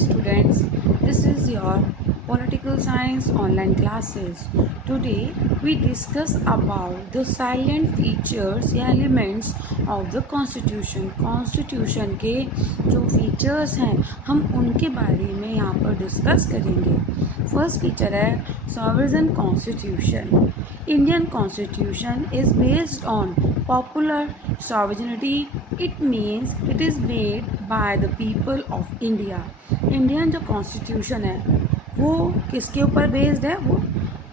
students, this is your political science online classes. Today we discuss about the silent features या elements of the constitution. Constitution के जो features हैं हम उनके बारे में यहाँ पर डिस्कस करेंगे. फर्स्ट फीचर है sovereign constitution. Indian constitution is based on popular sovereignty. It means it is made by the people of India. Indian जो कॉन्स्टिट्यूशन है वो किसके ऊपर बेस्ड है? वो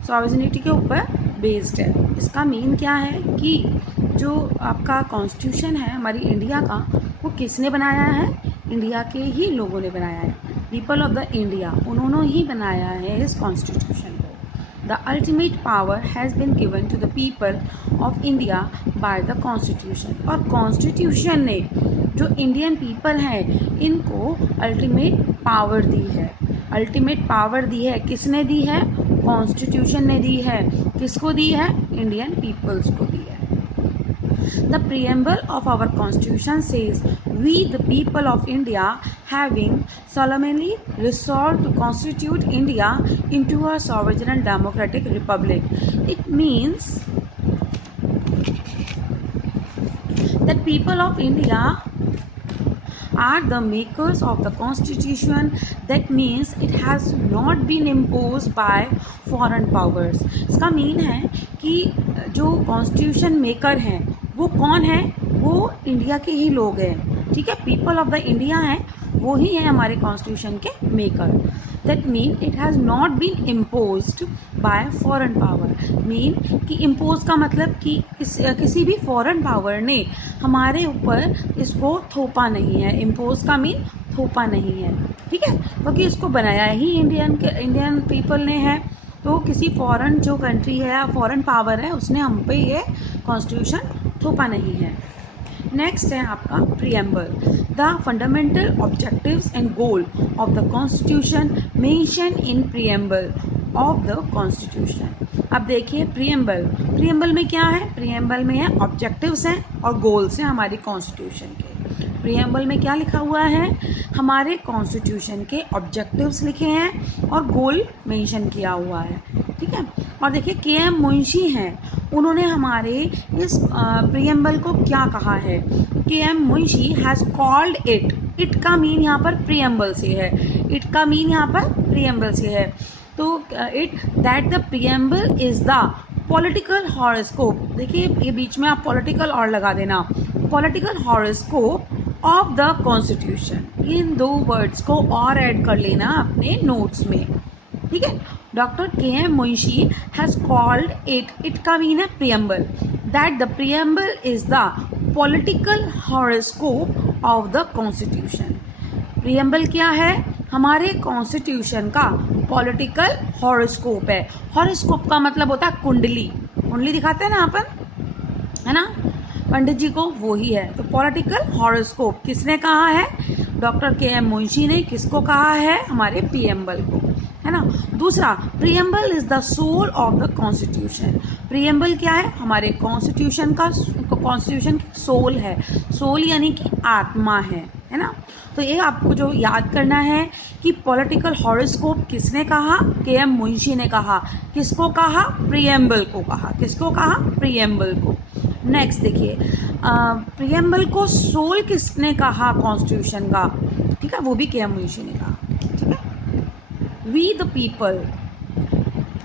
सॉवरेनिटी के ऊपर बेस्ड है. इसका मीन क्या है कि जो आपका कॉन्स्टिट्यूशन है हमारी इंडिया का, वो किसने बनाया है? इंडिया के ही लोगों ने बनाया है. पीपल ऑफ द इंडिया, उन्होंने ही बनाया है इस कॉन्स्टिट्यूशन को. The ultimate power has been given to the people of India by the constitution. और कॉन्स्टिट्यूशन ने जो इंडियन पीपल हैं इनको अल्टीमेट पावर दी है. अल्टीमेट पावर दी है किसने दी है? कॉन्स्टिट्यूशन ने दी है. किसको दी है? इंडियन पीपल्स को दी है. The preamble of our constitution says, "We, the people of India, having solemnly resolved to constitute India into a sovereign and democratic republic." It means that people of India are the makers of the constitution. That means it has not been imposed by foreign powers. इसका mean है कि जो constitution maker हैं वो कौन है? वो India के ही लोग हैं. ठीक है, पीपल ऑफ द इंडिया हैं, वो ही हैं हमारे कॉन्स्टिट्यूशन के maker. That mean it has not been imposed by foreign power. Mean कि इम्पोज का मतलब कि किसी भी फॉरेन पावर ने हमारे ऊपर इसको थोपा नहीं है. इम्पोज का मीन थोपा नहीं है. ठीक है, क्योंकि इसको बनाया ही इंडियन पीपल ने है. तो किसी फॉरेन जो कंट्री है या फॉरेन पावर है उसने हम पे ये कॉन्स्टिट्यूशन थोपा नहीं है. नेक्स्ट है आपका preamble. The fundamental objectives and goal of the constitution mention in preamble of the constitution. अब देखिए प्रीएम्बल में क्या है? प्रीएम्बल में है ऑब्जेक्टिव्स हैं और गोल्स हैं हमारी कॉन्स्टिट्यूशन के. प्रीएम्बल में क्या लिखा हुआ है? हमारे कॉन्स्टिट्यूशन के ऑब्जेक्टिव्स लिखे हैं और गोल मेंशन किया हुआ है. ठीक है, और देखिए के.एम. मुंशी हैं, उन्होंने हमारे इस प्रीएम्बल को क्या कहा है? KM. Munshi has called it का मीन यहाँ पर प्रीएम्बल से है. इट का मीन यहाँ पर प्रीएम्बल से है. तो it that the preamble is the political horoscope. देखिए ये बीच में आप पॉलिटिकल और लगा देना. Political horoscope of the constitution. इन दो वर्ड्स को और ऐड कर लेना अपने नोट्स में. ठीक है, doctor KM. Munshi has called it का मीन है preamble. That the preamble is the political horoscope of the constitution. Preamble क्या है? हमारे कॉन्स्टिट्यूशन का पॉलिटिकल हॉरोस्कोप है. हॉरोस्कोप का मतलब होता है कुंडली. कुंडली दिखाते हैं ना अपन, है ना, पंडित जी को, वो ही है. तो पॉलिटिकल हॉरोस्कोप किसने कहा है? Doctor KM. मुंशी ने. किसको कहा है? हमारे प्रीएम्बल को, है ना. दूसरा, preamble is the soul of the constitution. Preamble क्या है? हमारे कॉन्स्टिट्यूशन का सोल है. सोल यानी कि आत्मा है ना. तो ये आपको जो याद करना है कि पॉलिटिकल हॉरोस्कोप किसने कहा? के.एम. मुंशी ने कहा. किसको कहा? प्रीएम्बल को कहा. किसको कहा? प्रीएम्बल को. नेक्स्ट देखिए, प्रीएम्बल को सोल किसने कहा कॉन्स्टिट्यूशन का? ठीक है, वो भी के.एम. मुंशी ने कहा. ठीक है, We the people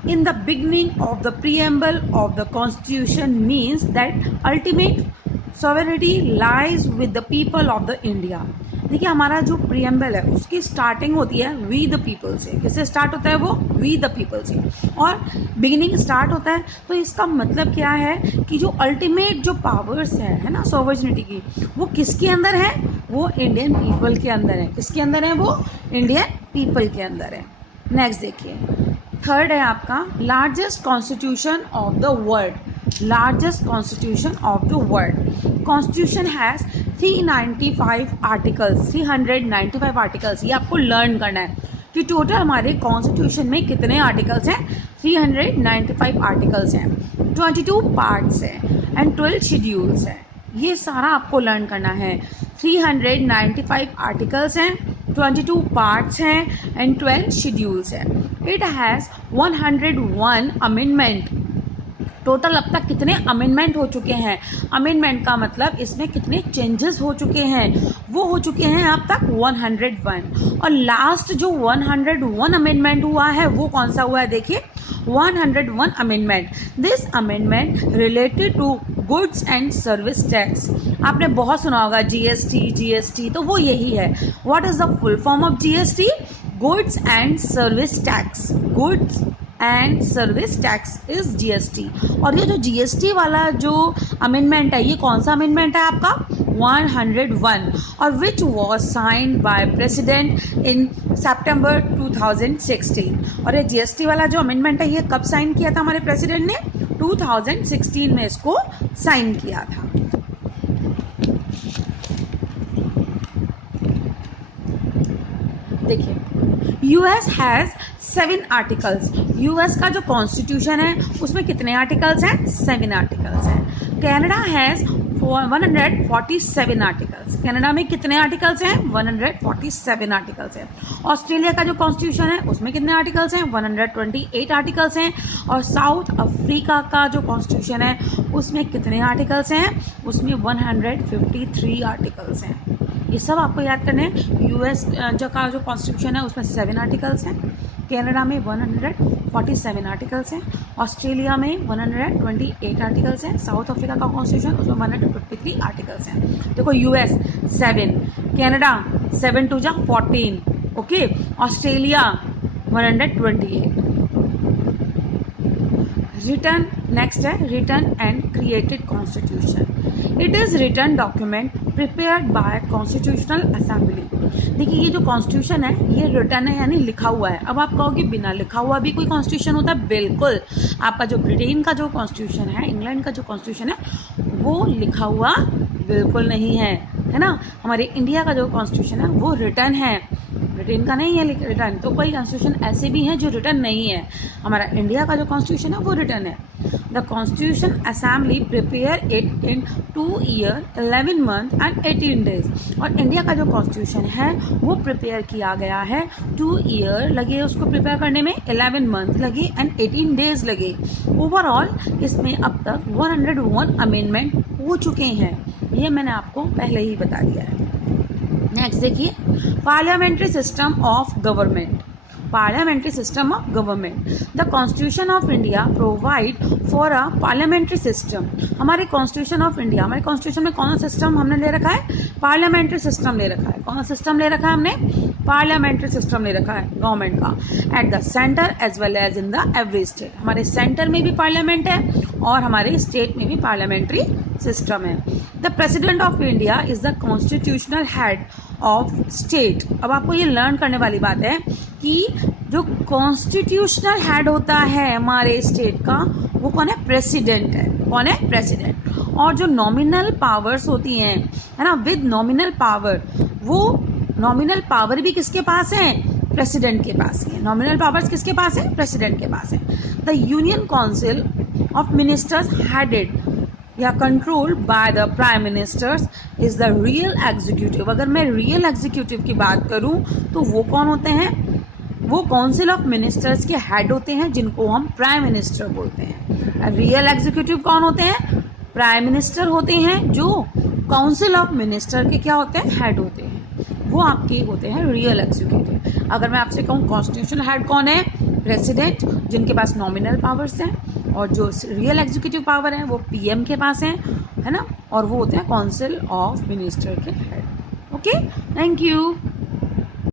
in the beginning of the preamble of the constitution means that ultimate sovereignty lies with the people of the India. देखिए हमारा जो प्रीएम्बल है उसकी स्टार्टिंग होती है वी द पीपल से. किससे स्टार्ट होता है? वो वी द पीपल से. और बिगिनिंग स्टार्ट होता है. तो इसका मतलब क्या है कि जो अल्टीमेट जो पावर्स है ना सॉवरेनिटी की, वो किसके अंदर है? वो इंडियन पीपल के अंदर है. किसके अंदर है? वो इंडियन पीपल के अंदर है. नेक्स्ट देखिए, थर्ड है आपका largest constitution of the world. Largest constitution of the world. Constitution has 395 articles. 395 articles. ये आपको लर्न करना है कि टोटल हमारे कॉन्स्टिट्यूशन में कितने आर्टिकल्स हैं. 395 आर्टिकल्स हैं, 22 पार्ट्स हैं एंड 12 शेड्यूल्स हैं. ये सारा आपको लर्न करना है. 395 आर्टिकल्स हैं, 22 पार्ट्स हैं एंड 12 शेड्यूल्स हैं। It has 101 amendment. टोटल अब तक कितने अमेंडमेंट हो चुके हैं? अमेंडमेंट का मतलब इसमें कितने चेंजेस हो चुके हैं, वो हो चुके हैं अब तक 101। और लास्ट जो 101 अमेंडमेंट हुआ है वो कौन सा हुआ है? देखिए 101 amendment. This amendment related to goods and service tax. आपने बहुत सुना होगा जीएसटी, तो वो यही है। What is the full form of GST? Goods and service tax. Goods and service tax is GST. और ये जो जीएसटी वाला जो अमेंडमेंट है, ये कौन सा अमेंडमेंट है आपका? 101, और which was signed by president in September 2016। और ये जीएसटी वाला जो अमेंडमेंट है ये कब साइन किया था हमारे प्रेसिडेंट ने? 2016 में इसको साइन किया था। देखिए यूएस हैज 7 आर्टिकल्स। यूएस का जो कॉन्स्टिट्यूशन है उसमें कितने आर्टिकल्स हैं? 7 आर्टिकल्स हैं। Canada has 147 articles. कनाडा में कितने आर्टिकल्स हैं? 147 आर्टिकल्स हैं। ऑस्ट्रेलिया का जो कॉन्स्टिट्यूशन है उसमें कितने आर्टिकल्स हैं? 128 आर्टिकल्स हैं। और साउथ अफ्रीका का जो कॉन्स्टिट्यूशन है उसमें कितने आर्टिकल्स हैं? उसमें 153 आर्टिकल्स हैं। ये सब आपको याद करने हैं। यूएस का जो कॉन्स्टिट्यूशन है उसमें 7 आर्टिकल्स हैं। कनाडा में 147 आर्टिकल्स हैं। ऑस्ट्रेलिया में 128 आर्टिकल्स हैं। साउथ अफ्रीका का कॉन्स्टिट्यूशन उसमें 153 आर्टिकल्स हैं। देखो यूएस 7, कनाडा 7 2 जा 14, ओके। ऑस्ट्रेलिया 128। रिटर्न नेक्स्ट है return and created constitution. It is return document prepared by constitutional assembly. देखिए ये जो कॉन्स्टिट्यूशन है ये रिटर्न है यानी लिखा हुआ है। अब आप कहोगे बिना लिखा हुआ भी कोई कॉन्स्टिट्यूशन होता है? बिल्कुल। आपका जो ब्रिटेन का जो कॉन्स्टिट्यूशन है, इंग्लैंड का जो कॉन्स्टिट्यूशन है वो लिखा हुआ बिल्कुल नहीं है ना। हमारे इंडिया का जो कॉन्स्टिट्यूशन है वो रिटर्न है, ब्रिटेन का नहीं है रिटर्न। तो कोई कॉन्स्टिट्यूशन ऐसे भी हैं जो रिटर्न नहीं है। हमारा इंडिया का जो कॉन्स्टिट्यूशन है वो रिटर्न है। The constitution assembly prepare it in 2 year 11 month and 18 days. और इंडिया का जो कॉन्स्टिट्यूशन है वो प्रिपेयर किया गया है, 2 ईयर लगे उसको प्रिपेयर करने में, 11 मंथ लगे एंड 18 डेज लगे। ओवरऑल इसमें अब तक 101 अमेंडमेंट हो चुके हैं। ये मैंने आपको पहले ही बता दिया है। नेक्स्ट देखिए parliamentary system of government. Parliamentary system of government. The constitution of India provide for a parliamentary system. हमारे कॉन्स्टिट्यूशन ऑफ इंडिया, हमारे कॉन्स्टिट्यूशन में कौन सा सिस्टम हमने ले रखा है? पार्लियामेंट्री सिस्टम ले रखा है। कौन सा सिस्टम ले रखा है हमने? पार्लियामेंट्री सिस्टम ले रखा है गवर्नमेंट का। At the centre as well as in the every state. हमारे सेंटर में भी पार्लियामेंट है और हमारे स्टेट में भी पार्लियामेंट्री सिस्टम है। The president of India is the constitutional head of state. अब आपको ये लर्न करने वाली बात है कि जो कॉन्स्टिट्यूशनल हेड होता है हमारे स्टेट का वो कौन है? प्रेसिडेंट है। कौन है? प्रेसिडेंट। और जो नॉमिनल पावर्स होती हैं है ना, विद नॉमिनल पावर, वो नॉमिनल पावर भी किसके पास है? प्रेसिडेंट के पास है। नॉमिनल पावर्स किसके पास है? प्रेसिडेंट के पास है। The union council of ministers headed या controlled by the prime ministers is the real executive. अगर मैं रियल एग्जीक्यूटिव की बात करूं तो वो कौन होते हैं? वो काउंसिल ऑफ मिनिस्टर्स के हेड होते हैं जिनको हम प्राइम मिनिस्टर बोलते हैं। रियल एग्जीक्यूटिव कौन होते हैं? प्राइम मिनिस्टर होते हैं जो काउंसिल ऑफ मिनिस्टर के क्या होते हैं? हेड होते हैं। वो आपके होते हैं रियल एग्जीक्यूटिव। अगर मैं आपसे कहूँ कॉन्स्टिट्यूशनल हेड कौन है? प्रेसिडेंट, जिनके पास नॉमिनल पावर्स हैं, और जो रियल एग्जीक्यूटिव पावर है वो पीएम के पास है ना, और वो होते हैं काउंसिल ऑफ मिनिस्टर के हेड। Okay, thank you.